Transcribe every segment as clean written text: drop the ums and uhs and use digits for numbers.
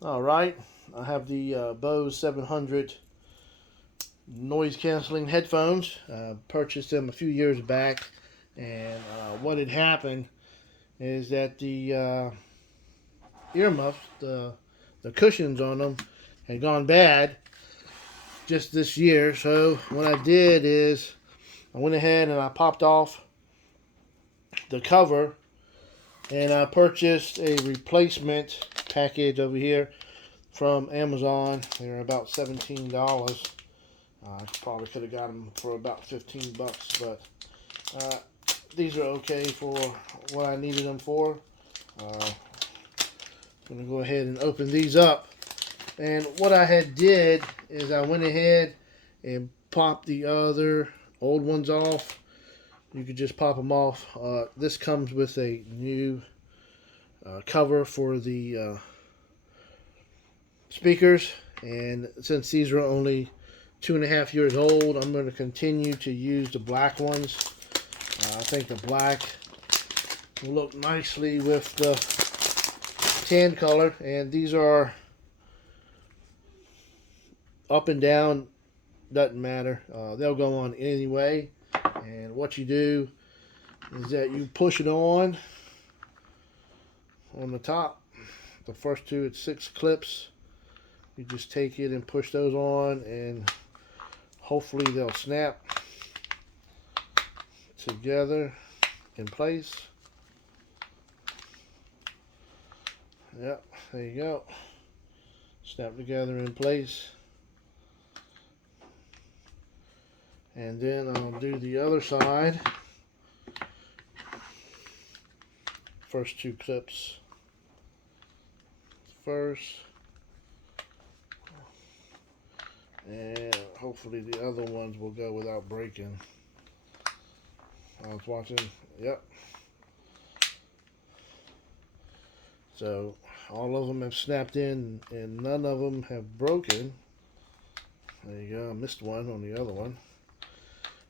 All right, I have the Bose 700 noise canceling headphones. Purchased them a few years back, and what had happened is that the earmuffs, the cushions on them, had gone bad just this year. So what I did is I went ahead and I popped off the cover, and I purchased a replacement package over here from Amazon. They're about $17. I probably could have got them for about 15 bucks, but uh, these are okay for what I needed them for. I'm going to go ahead and open these up. And what I had did is I went ahead and popped the other old ones off. You could just pop them off. This comes with a new cover for the speakers, and since these are only 2.5 years old, I'm going to continue to use the black ones. I think the black will look nicely with the tan color, and these are up and down, doesn't matter. They'll go on anyway, and what you do is that you push it on the top. The first two, it's 6 clips. You just take it and push those on, and hopefully they'll snap together in place. Yep, there you go. Snap together in place. And then I'll do the other side. First 2 clips first. And hopefully the other ones will go without breaking. I was watching, yep. So all of them have snapped in and none of them have broken. There you go, I missed one on the other one.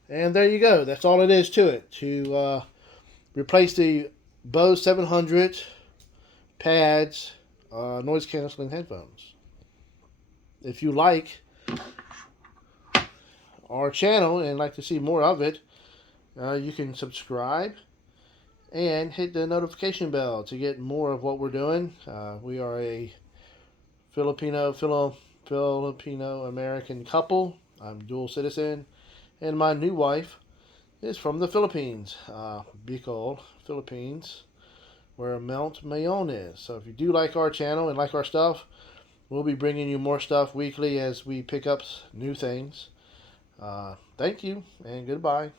And there you go, that's all it is to it. To replace the Bose 700 pads, noise canceling headphones. If you like our channel and like to see more of it, you can subscribe and hit the notification bell to get more of what we're doing. We are a Filipino American couple. I'm dual citizen, and my new wife is from the Philippines, Bicol, Philippines, where Mount Mayon is. So if you do like our channel and like our stuff, we'll be bringing you more stuff weekly as we pick up new things. Thank you, and goodbye.